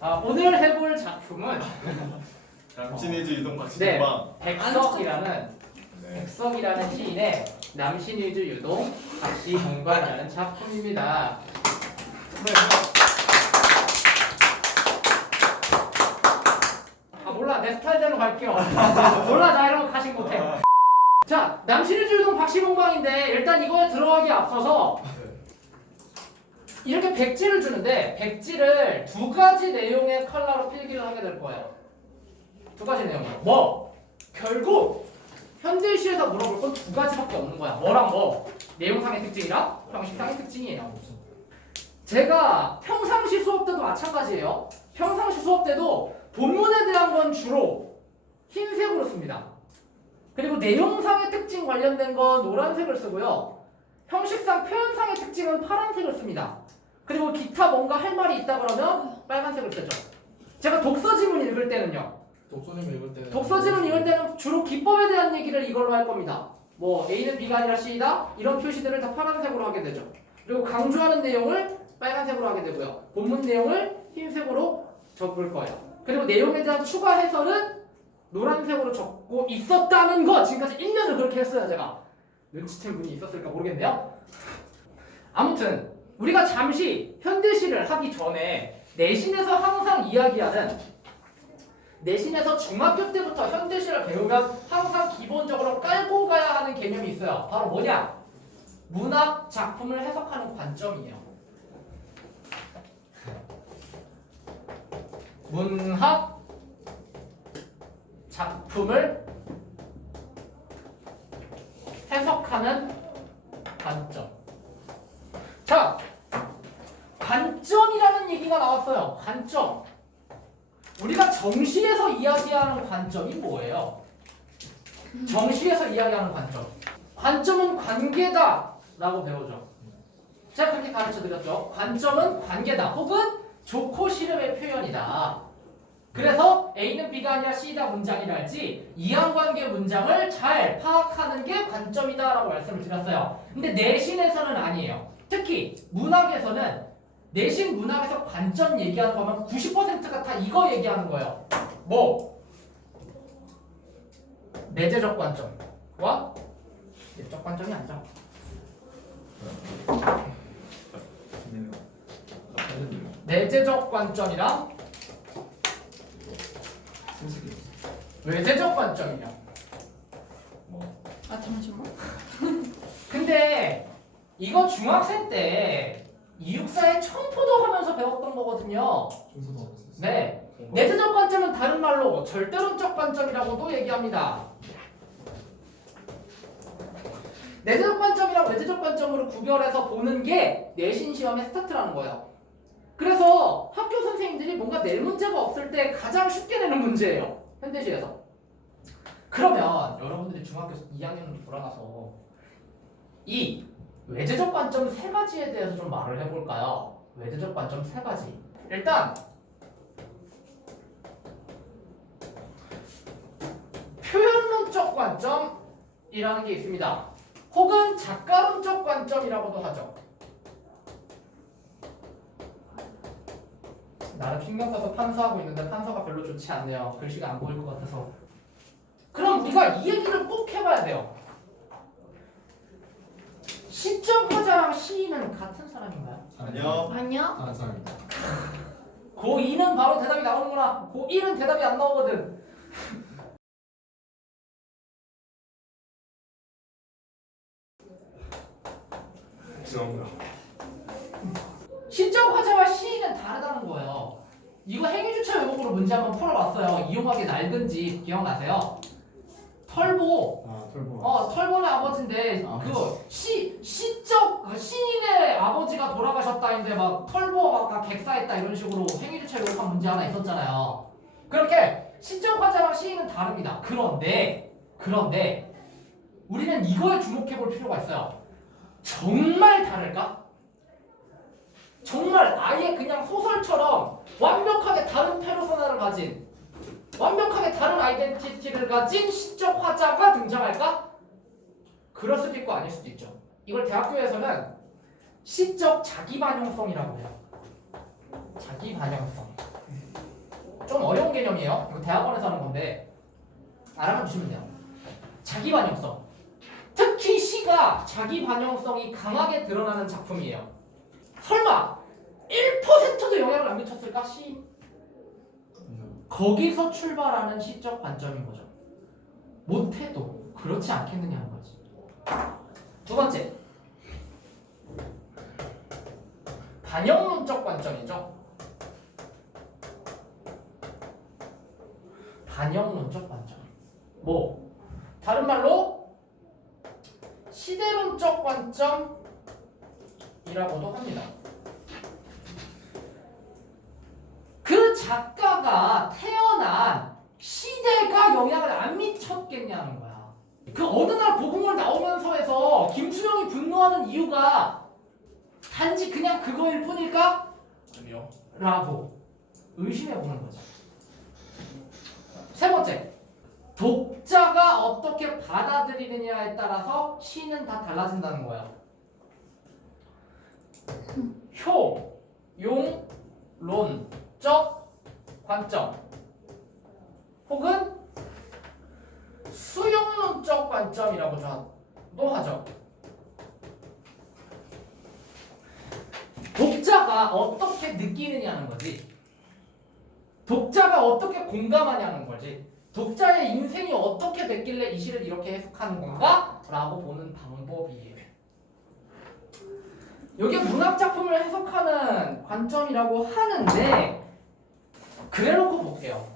오늘 해볼 작품은 남친이지 유동 네, 박시공방. 백석이라는 시인의 남신위주 유동 박시공관이라는 작품입니다. 몰라, 내 스타일대로 갈게요. 몰라, 나 이런 거 가식 못해. 자, 남신위주 유동 박시공방인데 일단 이거에 들어가기 앞서서 이렇게 백지를 주는데 백지를 두 가지 내용의 컬러로 필기를 하게 될 거예요. 두 가지 내용이요. 뭐? 결국 현대시에서 물어볼 건 두 가지밖에 없는 거야. 뭐랑 뭐? 내용상의 특징이랑 형식상의 특징이에요. 제가 평상시 수업 때도 마찬가지예요. 평상시 수업 때도 본문에 대한 건 주로 흰색으로 씁니다. 그리고 내용상의 특징 관련된 건 노란색을 쓰고요. 형식상 표현상의 특징은 파란색을 씁니다. 그리고 기타 뭔가 할 말이 있다 그러면 빨간색을 쓰죠. 제가 독서지문 읽을 때는요. 독서지문 읽을 때는 주로 기법에 대한 얘기를 이걸로 할 겁니다. 뭐 A는 B가 아니라 C이다 이런 표시들을 다 파란색으로 하게 되죠. 그리고 강조하는 내용을 빨간색으로 하게 되고요. 본문 내용을 흰색으로 적을 거예요. 그리고 내용에 대한 추가 해설은 노란색으로 적고 있었다는 거. 지금까지 1년을 그렇게 했어요. 제가 눈치챈 분이 있었을까 모르겠네요. 아무튼 우리가 잠시 현대시를 하기 전에 내신에서 항상 이야기하는, 내신에서 중학교 때부터 현대시를 배우면 항상 기본적으로 깔고 가야 하는 개념이 있어요. 바로 뭐냐? 문학 작품을 해석하는 관점이에요. 문학 작품을 해석하는 관점. 자, 관점이라는 얘기가 나왔어요. 관점. 우리가 정시에서 이야기하는 관점이 뭐예요? 정시에서 이야기하는 관점. 관점은 관계다 라고 배우죠. 제가 그렇게 가르쳐 드렸죠. 관점은 관계다 혹은 좋고 싫음의 표현이다. 그래서 A는 B가 아니라 C다 문장이랄지 이항관계 문장을 잘 파악하는 게 관점이다 라고 말씀을 드렸어요. 근데 내신에서는 아니에요. 특히 문학에서는 내신 문학에서 관점 얘기하는 거면 90%가 다 이거 얘기하는 거예요. 뭐? 내재적 관점과 내적 관점이 아니죠. 내재적 관점이랑 외재적 관점이요. 잠시만. 근데 이거 중학생 때 이육사의 청포도 하면서 배웠던 거거든요. 네. 내재적 관점은 다른 말로 절대론적 관점이라고도 얘기합니다. 내재적 관점이랑 외재적 관점으로 구별해서 보는 게 내신 시험의 스타트라는 거예요. 그래서 학교 선생님들이 뭔가 낼 문제가 없을 때 가장 쉽게 내는 문제예요. 현대시에서. 그러면 여러분들이 중학교 2학년으로 돌아가서 이 외재적 관점 세 가지에 대해서 좀 말을 해볼까요? 외재적 관점 세 가지. 일단 표현론적 관점이라는 게 있습니다. 혹은 작가론적 관점이라고도 하죠. 나름 신경 써서 판서하고 있는데 판서가 별로 좋지 않네요. 글씨가 안 보일 것 같아서. 그럼 우리가 이 얘기를 꼭 해봐야 돼요. 시적 화자랑 시인은 같은 사람인가요? 아니요. 아니요. 다른 사람입니다. 고2는 바로 대답이 나오는구나. 고1은 대답이 안 나오거든. 죄송합니다. 시적 화자와 시인은 다르다는 거예요. 이거 행위주체 왜곡으로 문제 한번 풀어봤어요. 이용하게 낡은지 기억나세요? 털보. 털보. 털보의 아버지인데 시적 시인의 아버지가 돌아가셨다인데 막 털보가 객사했다 이런 식으로 행위주체 왜곡한 문제 하나 있었잖아요. 그렇게 시적 화자랑 시인은 다릅니다. 그런데 우리는 이거에 주목해 볼 필요가 있어요. 정말 다를까? 정말 아예 그냥 소설처럼 완벽하게 다른 페르소나를 가진, 완벽하게 다른 아이덴티티를 가진 시적 화자가 등장할까? 그럴 수도 있고 아닐 수도 있죠. 이걸 대학교에서는 시적 자기반영성이라고 해요. 자기반영성. 개념이에요. 이거 대학원에서 하는 건데 알아만 주시면 돼요. 자기 반영성. 특히 시가 자기 반영성이 강하게 드러나는 작품이에요. 설마 1%도 영향을 안 미쳤을까? 시 거기서 출발하는 시적 관점인 거죠. 못해도 그렇지 않겠느냐 하는 거지. 두 번째, 반영론적 관점이죠. 반영론적 관점. 뭐 다른 말로 시대론적 관점이라고도 합니다. 그 작가가 태어난 시대가 영향을 안 미쳤겠냐는 거야. 그 어느 날 보국물 나오면서 해서 김수영이 분노하는 이유가 단지 그냥 그거일 뿐일까? 아니요. 라고 의심해보는 거죠. 세 번째, 독자가 어떻게 받아들이느냐에 따라서 시는 다 달라진다는 거야. 효, 용, 론, 적, 관점 혹은 수용론적 관점이라고도 하죠. 독자가 어떻게 느끼느냐는 거지. 독자가 어떻게 공감하냐는 거지. 독자의 인생이 어떻게 됐길래 이 시를 이렇게 해석하는 건가? 라고 보는 방법이에요. 이게 문학작품을 해석하는 관점이라고 하는데 그래놓고 볼게요.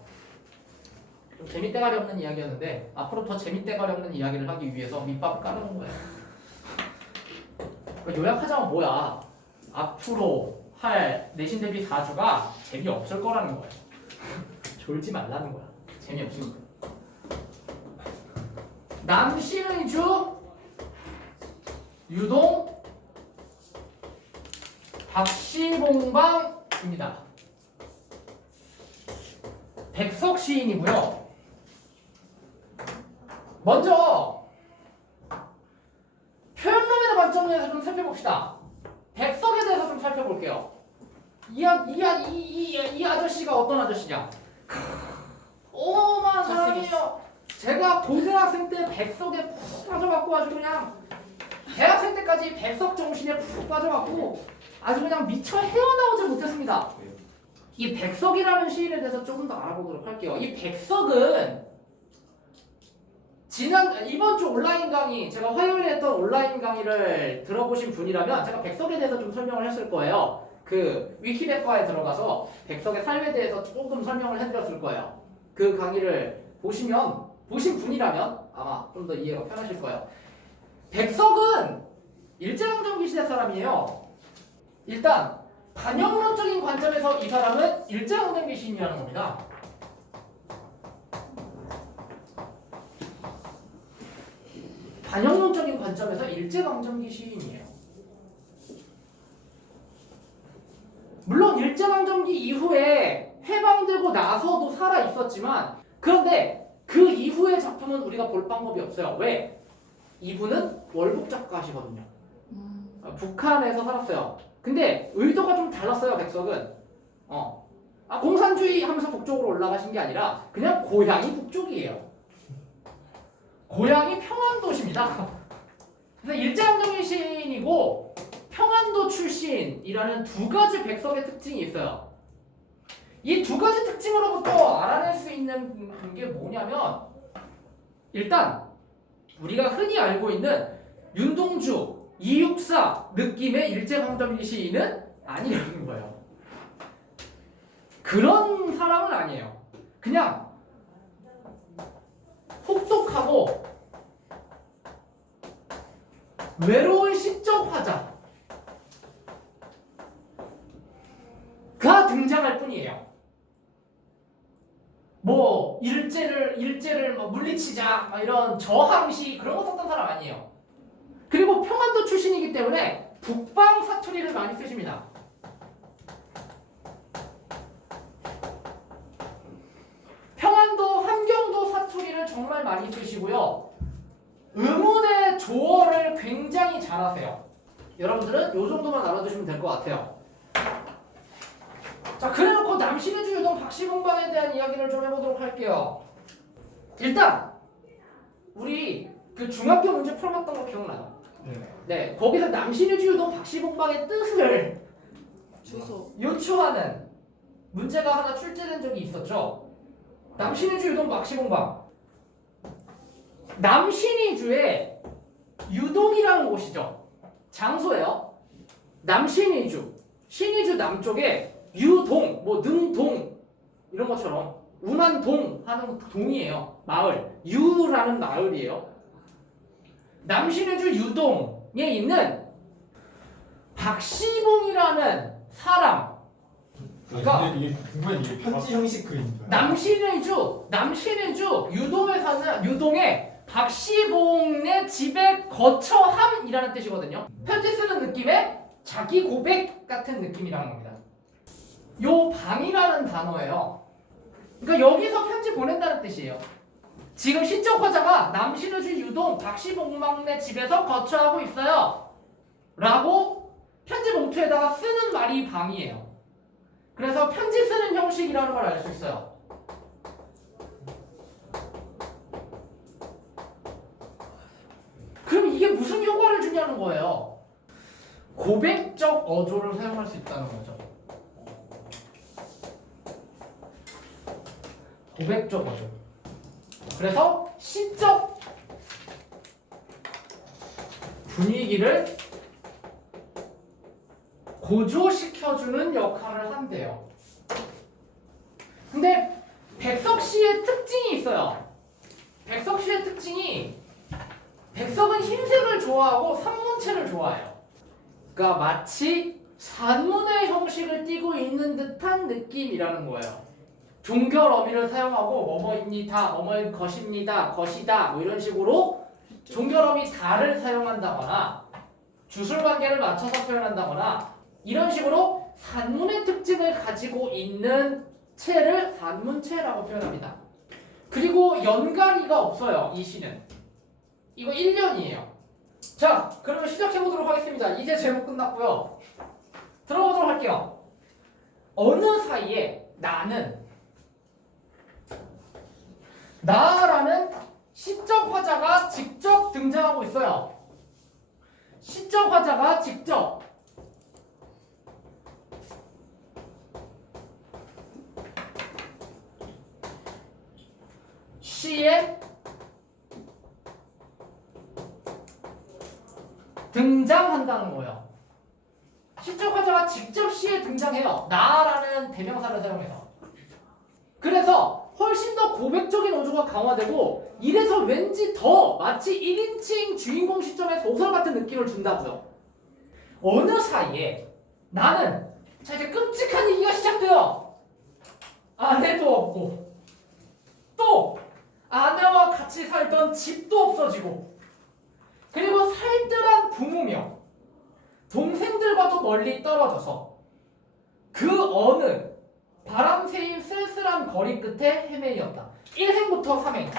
좀 재밌대가리 없는 이야기였는데 앞으로 더 재밌대가리 없는 이야기를 하기 위해서 밑밥을 깔아놓은 거예요. 요약하자면 뭐야? 앞으로 할 내신 대비 4주가 재미없을 거라는 거예요. 졸지 말라는 거야. 재미없으니까. 남신의 주 유동 박시봉방입니다. 백석 시인이고요. 먼저 표현론의 관점에서 좀 살펴봅시다. 백석에 대해서 좀 살펴볼게요. 이 아저씨가 어떤 아저씨냐? 오만 사람이에요. 제가 고등학생 때 백석에 푹 빠져갖고 아주 그냥 대학생 때까지 백석 정신에 푹 빠져갖고 아주 그냥 미처 헤어나오지 못했습니다. 이 백석이라는 시인에 대해서 조금 더 알아보도록 할게요. 이 백석은 이번 주 온라인 강의, 제가 화요일에 했던 온라인 강의를 들어보신 분이라면 제가 백석에 대해서 좀 설명을 했을 거예요. 그 위키백과에 들어가서 백석의 삶에 대해서 조금 설명을 해드렸을 거예요. 그 강의를 보신 분이라면 아마 좀 더 이해가 편하실 거예요. 백석은 일제강점기 시대 사람이에요. 일단 반영론적인 관점에서 이 사람은 일제강점기 시인이라는 겁니다. 반영론적인 관점에서 일제강점기 시인이에요. 물론 일제강점기 이후에 해방되고 나서도 살아 있었지만 그런데 그 이후의 작품은 우리가 볼 방법이 없어요. 왜? 이분은 월북 작가시거든요. 북한에서 살았어요. 근데 의도가 좀 달랐어요. 백석은 공산주의 하면서 북쪽으로 올라가신 게 아니라 그냥 고향이 북쪽이에요. 고향이 평안도십니다. 그래서 일제강점기 시인이고 평안도 출신이라는 두 가지 백석의 특징이 있어요. 이 두 가지 특징으로부터 알아낼 수 있는 게 뭐냐면 일단 우리가 흔히 알고 있는 윤동주, 이육사 느낌의 일제강점기 시인은 아니라는 거예요. 그런 사람은 아니에요. 그냥 혹독하고 외로운 시적 화자가 등장할 뿐이에요. 뭐 일제를 뭐 물리치자 막 이런 저항시 그런 거 썼던 사람 아니에요. 그리고 평안도 출신이기 때문에 북방 사투리를 많이 쓰십니다. 평안도 함경도 사투리를 정말 많이 쓰시고요. 의문의 조어를 굉장히 잘하세요. 여러분들은 이 정도만 알아두시면 될 것 같아요. 자, 그래놓고 그 남신의주 유동 박씨봉방에 대한 이야기를 좀 해보도록 할게요. 일단 우리 그 중학교 문제 풀어봤던 거 기억나요? 네, 거기서 남신의주 유동 박씨봉방의 뜻을 요추하는 문제가 하나 출제된 적이 있었죠. 남신의주 유동 박씨봉방. 남신의주에 유동이라는 곳이죠. 장소예요. 남신의주, 신의주 남쪽에 유동, 뭐 능동 이런 것처럼 운한동 하는 동이에요. 마을, 유라는 마을이에요. 남신의주 유동에 있는 박씨봉이라는 사람. 그러니까 이게 궁금한 이게 편지 형식 그림인가요? 남신의주 유동에 사는 유동의 박씨봉의 집에 거처함이라는 뜻이거든요. 편지 쓰는 느낌의 자기 고백 같은 느낌이라는 겁니다. 요 방이라는 단어예요. 그러니까 여기서 편지 보낸다는 뜻이에요. 지금 시적 화자가 남신의주 유동 박씨봉막내 집에서 거처하고 있어요 라고 편지 봉투에다가 쓰는 말이 방이에요. 그래서 편지 쓰는 형식이라는 걸 알 수 있어요. 그럼 이게 무슨 효과를 주냐는 거예요. 고백적 어조를 사용할 수 있다는 거죠. 고백적 어조. 그래서 시적 분위기를 고조시켜주는 역할을 한대요. 근데 백석시의 특징이 있어요. 백석시의 특징이 백석은 흰색을 좋아하고 산문체를 좋아해요. 그러니까 마치 산문의 형식을 띠고 있는 듯한 느낌이라는 거예요. 종결 어미를 사용하고 뭐뭐입니다, 뭐뭐인 것입니다, 것이다 뭐 이런 식으로 종결 어미 다를 사용한다거나 주술관계를 맞춰서 표현한다거나 이런 식으로 산문의 특징을 가지고 있는 체를 산문체라고 표현합니다. 그리고 연가리가 없어요. 이 시는. 이거 1년이에요. 자, 그러면 시작해보도록 하겠습니다. 이제 제목 끝났고요. 들어보도록 할게요. 어느 사이에 나라는 시적 화자가 직접 등장하고 있어요. 시적 화자가 직접 시에 등장한다는 거예요. 시적 화자가 직접 시에 등장해요. 나라는 대명사를 사용해서. 그래서 훨씬 더 고백적인 어조가 강화되고 이래서 왠지 더 마치 1인칭 주인공 시점의 소설 같은 느낌을 준다고요. 어느 사이에 나는 자 이제 끔찍한 얘기가 시작돼요. 아내도 없고 또 아내와 같이 살던 집도 없어지고 그리고 살뜰한 부모며 동생들과도 멀리 떨어져서 그 어느 바람 새인 쓸쓸한 거리 끝에 헤매이었다. 1행부터 3행.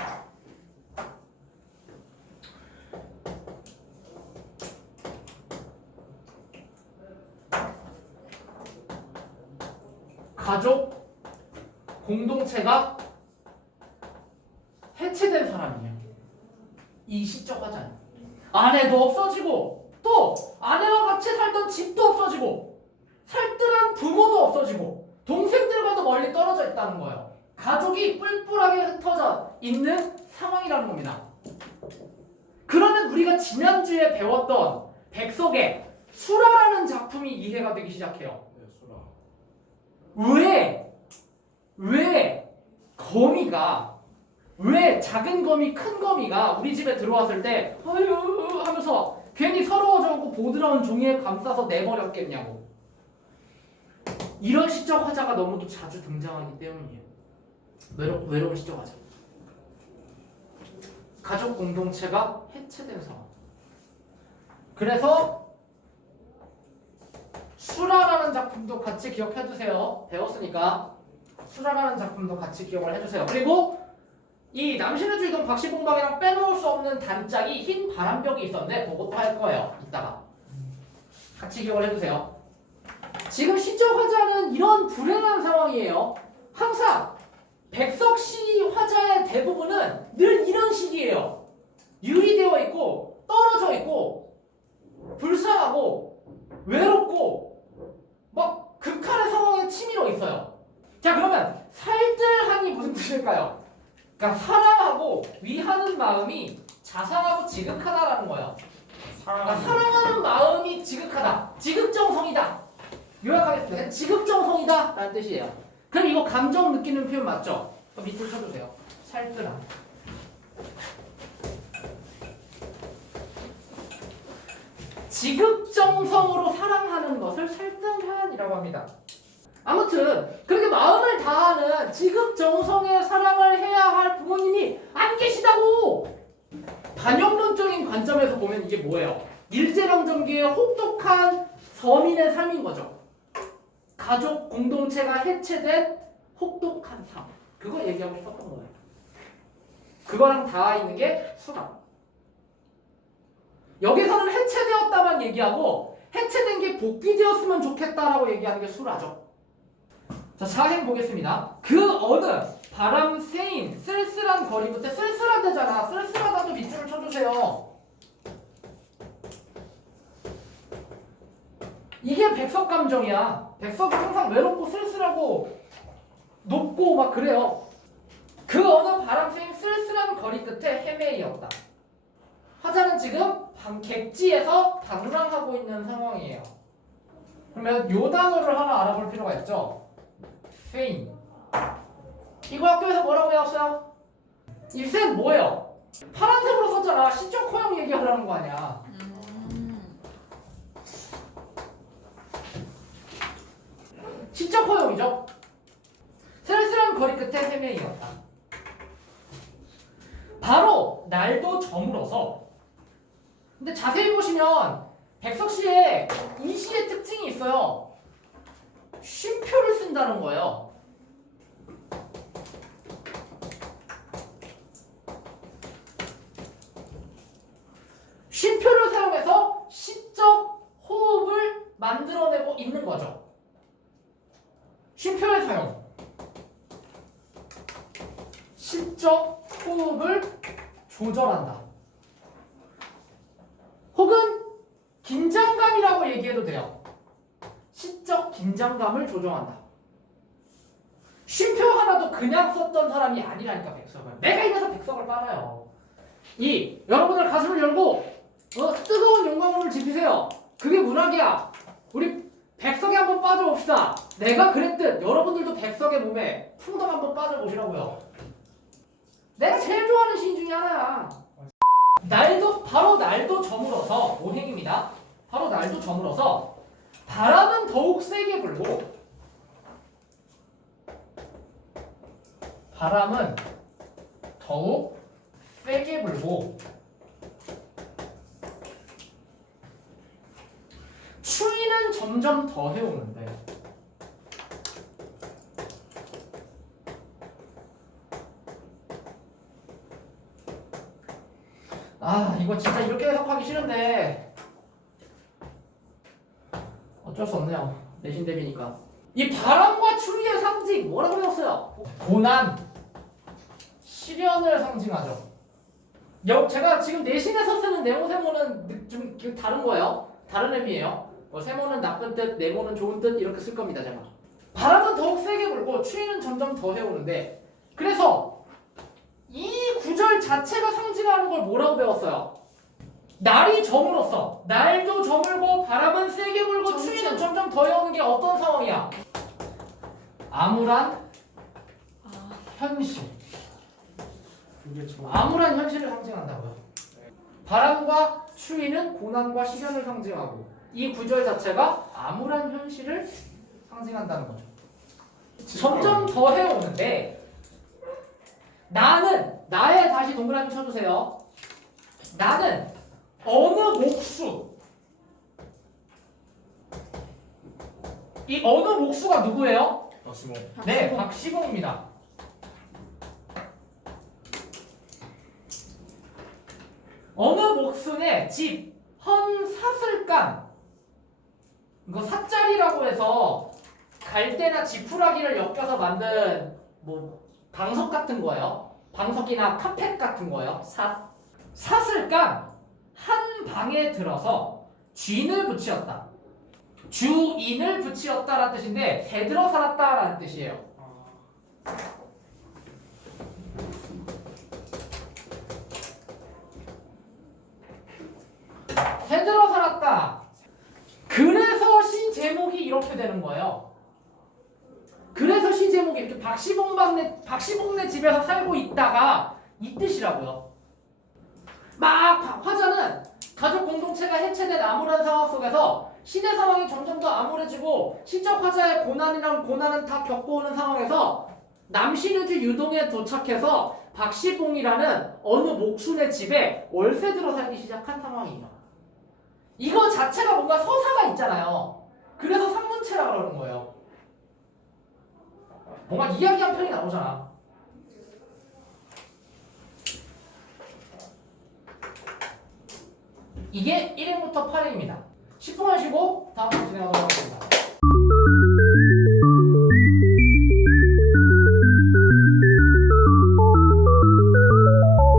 가족 공동체가 해체된 사람이에요. 이 시적 화자는. 아내도 없어지고 또 아내와 같이 살던 집도 없어지고 살뜰한 부모도 없어지고 동생들과도 멀리 떨어져 있다는 거예요. 가족이 뿔뿔하게 흩어져 있는 상황이라는 겁니다. 그러면 우리가 지난주에 배웠던 백석의 수라라는 작품이 이해가 되기 시작해요. 네, 소라. 왜 작은 거미 큰 거미가 우리 집에 들어왔을 때 아유 하면서 괜히 서러워져갖고 보드라운 종이에 감싸서 내버렸겠냐고. 이런 시적 화자가 너무도 자주 등장하기 때문이에요. 외로운 시적 화자. 가족 공동체가 해체된 상황. 그래서 수라라는 작품도 같이 기억해두세요. 배웠으니까 수라라는 작품도 같이 기억을 해주세요. 그리고 이 남신의주 유동 박씨봉방이랑 빼놓을 수 없는 단짝이 흰 바람벽이 있었는데 그것도 할 거예요. 이따가 같이 기억을 해두세요. 지금 시적 화자는 이런 불행한 상황이에요. 항상 백석시 화자의 대부분은 늘 이런 식이에요. 유리되어 있고 떨어져 있고 불쌍하고 외롭고 막 극한의 상황에 치밀어 있어요. 자, 그러면 살뜰하니 무슨 뜻일까요? 그러니까 사랑하고 위하는 마음이 자상하고 지극하다라는 거예요. 그러니까 사랑하는 마음이 지극하다. 지극정성이다. 요약하겠습니다. 지극정성이다 라는 뜻이에요. 그럼 이거 감정 느끼는 표현 맞죠? 그럼 밑줄 쳐주세요. 살뜰함. 지극정성으로 사랑하는 것을 살뜰함이라고 합니다. 아무튼 그렇게 마음을 다하는 지극정성의 사랑을 해야 할 부모님이 안 계시다고! 반영론적인 관점에서 보면 이게 뭐예요? 일제강점기의 혹독한 서민의 삶인 거죠. 가족 공동체가 해체된 혹독한 삶. 그거 얘기하고 싶었던 거예요. 그거랑 닿아 있는 게 수납. 여기서는 해체되었다만 얘기하고 해체된 게 복귀되었으면 좋겠다라고 얘기하는 게 수라죠. 자, 사행 보겠습니다. 그 어느 바람 새인 쓸쓸한 거리부터 쓸쓸하대잖아. 쓸쓸하다도 밑줄을 쳐주세요. 이게 백석 감정이야. 백석은 항상 외롭고 쓸쓸하고 높고 막 그래요. 그 어느 바람 새인 쓸쓸한 거리 끝에 헤매이었다. 화자는 지금 객지에서 방랑하고 있는 상황이에요. 그러면 요 단어를 하나 알아볼 필요가 있죠. 페인. 이거 학교에서 뭐라고 배웠어요? 이 색 뭐예요? 파란색으로 썼잖아. 시적 허용 얘기하려는 거 아니야. 시적 허용이죠. 쓸쓸한 거리 끝에 헤매이었다. 바로 날도 저물어서. 근데 자세히 보시면 백석시에 이 시의 특징이 있어요. 쉼표를 쓴다는 거예요. 쉼표를 사용해서 시적 호흡을 만들어내고 있는 거죠. 쉼표의 사용. 시적 호흡을 조절한다. 혹은 긴장감이라고 얘기해도 돼요. 시적 긴장감을 조정한다. 쉼표 하나도 그냥 썼던 사람이 아니라니까 백석을. 내가 이래서 백석을 빨아요. 여러분들 가슴을 열고 뜨거운 용광로를 지피세요. 그게 문학이야. 우리 백석에 한번 빠져봅시다. 내가 그랬듯 여러분들도 백석의 몸에 풍덩 한번 빠져보시라고요. 내가 제일 좋아하는 시인 중에 하나야. 바로 날도 저물어서 오행입니다. 바로 날도 저물어서 바람은 더욱 세게 불고 바람은 더욱 세게 불고 추위는 점점 더 해오는데 이거 진짜 이렇게 해석하기 싫은데 어쩔 수 없네요. 내신 대비니까. 이 바람과 추위의 상징 뭐라고 배웠어요? 고난, 시련을 상징하죠. 제가 지금 내신에서 쓰는 네모세모는 좀 다른 거예요. 다른 의미예요. 세모는 나쁜 뜻, 네모는 좋은 뜻 이렇게 쓸 겁니다. 제가. 바람은 더욱 세게 불고 추위는 점점 더 해오는데 그래서 이 구절 자체가 상징하는 걸 뭐라고 배웠어요? 날이 저물었어. 날도 저물고 바람은 세게 불고 추위는 점점 더 해오는 게 어떤 상황이야? 암울한 현실. 암울한 현실을 상징한다고요. 바람과 추위는 고난과 시련을 상징하고 이 구절 자체가 암울한 현실을 상징한다는 거죠. 점점 더 해오는데 나의 다시 동그라미 쳐주세요. 나는 어느 목수 이 어느 목수가 누구예요? 박시몽. 네, 박시봉입니다. 어느 목순의 집 헌사슬간 이거 사짜리라고 해서 갈대나 지푸라기를 엮여서 만든 뭐 방석 같은 거예요. 방석이나 카펫 같은 거예요. 삿을 깐 한 방에 들어서 쥐인을 붙이었다. 주인을 붙이었다라는 뜻인데 새들어 살았다라는 뜻이에요. 새들어 살았다. 그래서 시 제목이 이렇게 되는 거예요. 그래서 시 제목이 이렇게 박시봉네 집에서 살고 있다가 이 뜻이라고요. 막 화자는 가족 공동체가 해체된 암울한 상황 속에서 시대 상황이 점점 더 암울해지고 시적 화자의 고난이랑 고난은 다 겪어오는 상황에서 남신우주 유동에 도착해서 박시봉이라는 어느 목순의 집에 월세 들어 살기 시작한 상황이에요. 이거 자체가 뭔가 서사가 있잖아요. 그래서 산문체라 그러는 거예요. 뭔가 이야기한 편이 나오잖아. 이게 1회부터 8회입니다. 10분 하시고 다음 주 진행하도록 하겠습니다.